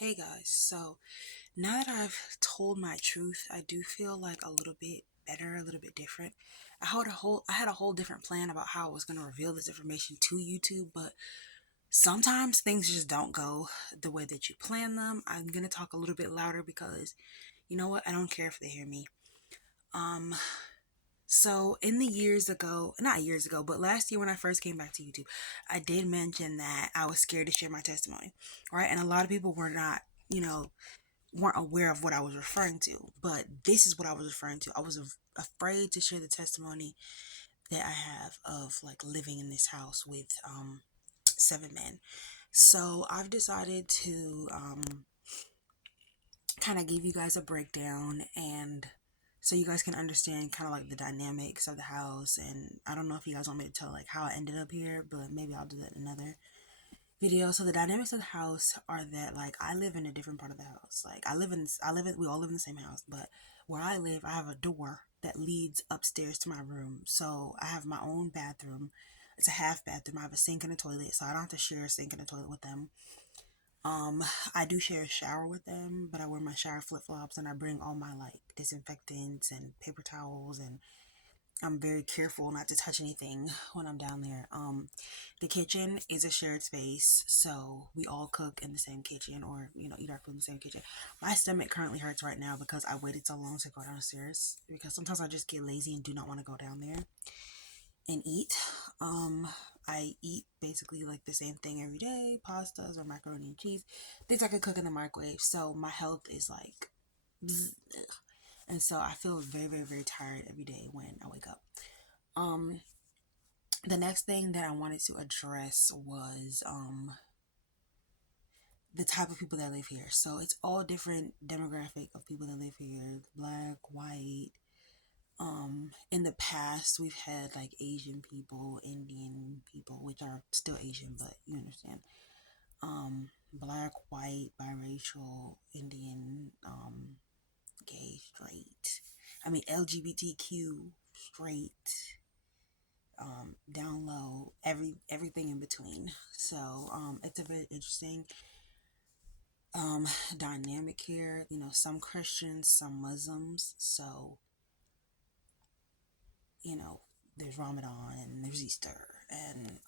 Hey guys, so now that I've told my truth, I do feel like a little bit better, a little bit different. I had a whole different plan about how I was gonna reveal this information to YouTube, but sometimes things just don't go the way that you plan them. I'm gonna talk a little bit louder because you know what? I don't care if they hear me. Um, so in the years ago, not years ago, but last year when I first came back to YouTube, I did mention that I was scared to share my testimony, right? And a lot of people were not, you know, weren't aware of what I was referring to, but this is what I was referring to. I was afraid to share the testimony that I have of like living in this house with seven men. So I've decided to kind of give you guys a breakdown and so you guys can understand kind of like the dynamics of the house. And I don't know if you guys want me to tell like how I ended up here, but maybe I'll do that in another video. So the dynamics of the house are that like I live in a different part of the house. Like we all live in the same house, but where I live, I have a door that leads upstairs to my room. So I have my own bathroom. It's a half bathroom. I have a sink and a toilet, so I don't have to share a sink and a toilet with them. Um, I do share a shower with them, but I wear my shower flip flops and I bring all my like disinfectants and paper towels, and I'm very careful not to touch anything when I'm down there. The kitchen is a shared space, so we all cook in the same kitchen or, eat our food in the same kitchen. My stomach currently hurts right now because I waited so long to go downstairs because sometimes I just get lazy and do not want to go down there and eat. Um, I eat basically like the same thing every day, pastas or macaroni and cheese, things I could cook in the microwave. So my health is like, bzz, and so I feel very, very, very tired every day when I wake up. Um, the next thing that I wanted to address was the type of people that live here. So it's all different demographic of people that live here, black, white. In the past we've had like Asian people, Indian people, which are still Asian, but you understand. Black, white, biracial, Indian, gay, straight. I mean LGBTQ, straight, down low, everything in between. So it's a very interesting dynamic here. Some Christians, some Muslims. So you know, there's Ramadan and there's Easter and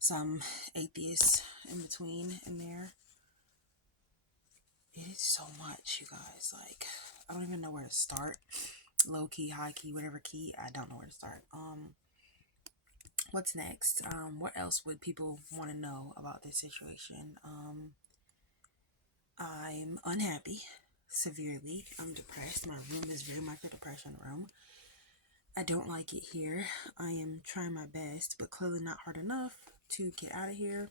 some atheists in between in there. It is so much, you guys. Like, I don't even know where to start. Low key, high key, whatever key. I don't know where to start. What's next? What else would people want to know about this situation? I'm unhappy severely. I'm depressed. My room is very much a depression room. I don't like it here. I am trying my best, but clearly not hard enough to get out of here.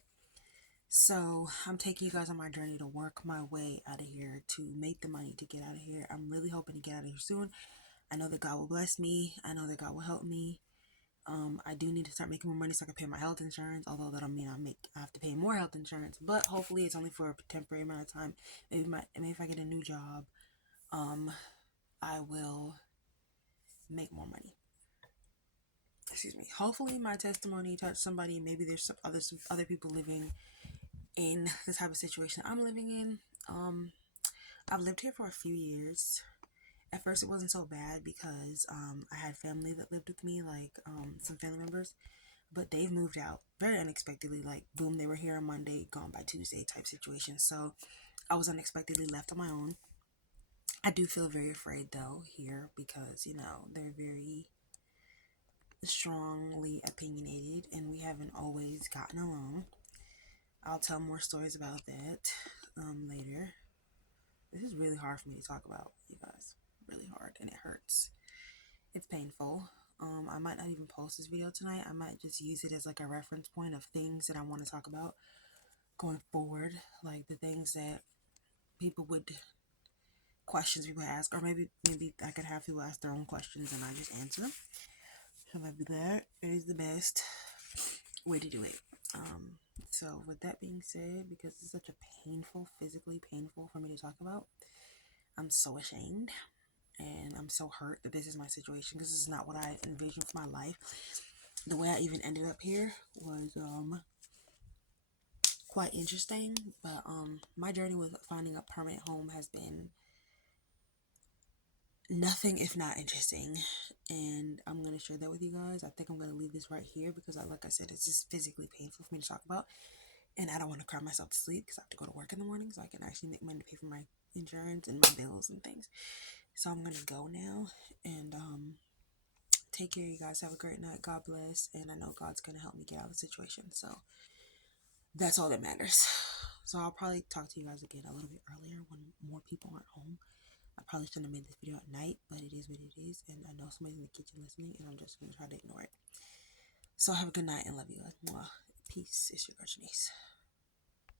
So I'm taking you guys on my journey to work my way out of here, to make the money to get out of here. I'm really hoping to get out of here soon. I know that God will bless me. I know that God will help me. I do need to start making more money so I can pay my health insurance. Although that don't mean I have to pay more health insurance, but hopefully it's only for a temporary amount of time. Maybe if I get a new job, um, I will make more money. Excuse me. Hopefully my testimony touched somebody. Maybe there's some other people living in the type of situation I'm living in. I've lived here for a few years. At first it wasn't so bad because I had family that lived with me, like some family members, but they've moved out very unexpectedly. Like boom, they were here on Monday, gone by Tuesday type situation. So I was unexpectedly left on my own. I do feel very afraid though here because they're very strongly opinionated and we haven't always gotten along. I'll tell more stories about that later. This is really hard for me to talk about, you guys. Really hard, and it hurts. It's painful. I might not even post this video tonight. I might just use it as like a reference point of things that I want to talk about going forward, like the things that people would questions people ask, or maybe I could have people ask their own questions and I just answer them. So maybe that is the best way to do it. So with that being said, because it's such a physically painful for me to talk about, I'm so ashamed and I'm so hurt that this is my situation because this is not what I envisioned for my life. The way I even ended up here was quite interesting. But my journey with finding a permanent home has been nothing if not interesting, and I'm gonna share that with you guys. I think I'm gonna leave this right here because, like I said, it's just physically painful for me to talk about, and I don't want to cry myself to sleep because I have to go to work in the morning so I can actually make money to pay for my insurance and my bills and things. So I'm gonna go now, and take care, you guys. Have a great night. God bless, and I know God's gonna help me get out of the situation. So that's all that matters. So I'll probably talk to you guys again a little bit earlier when more people aren't home. I probably shouldn't have made this video at night, but it is what it is. And I know somebody's in the kitchen listening, and I'm just going to try to ignore it. So have a good night and love you guys. Mwah. Peace. It's your girl Janice.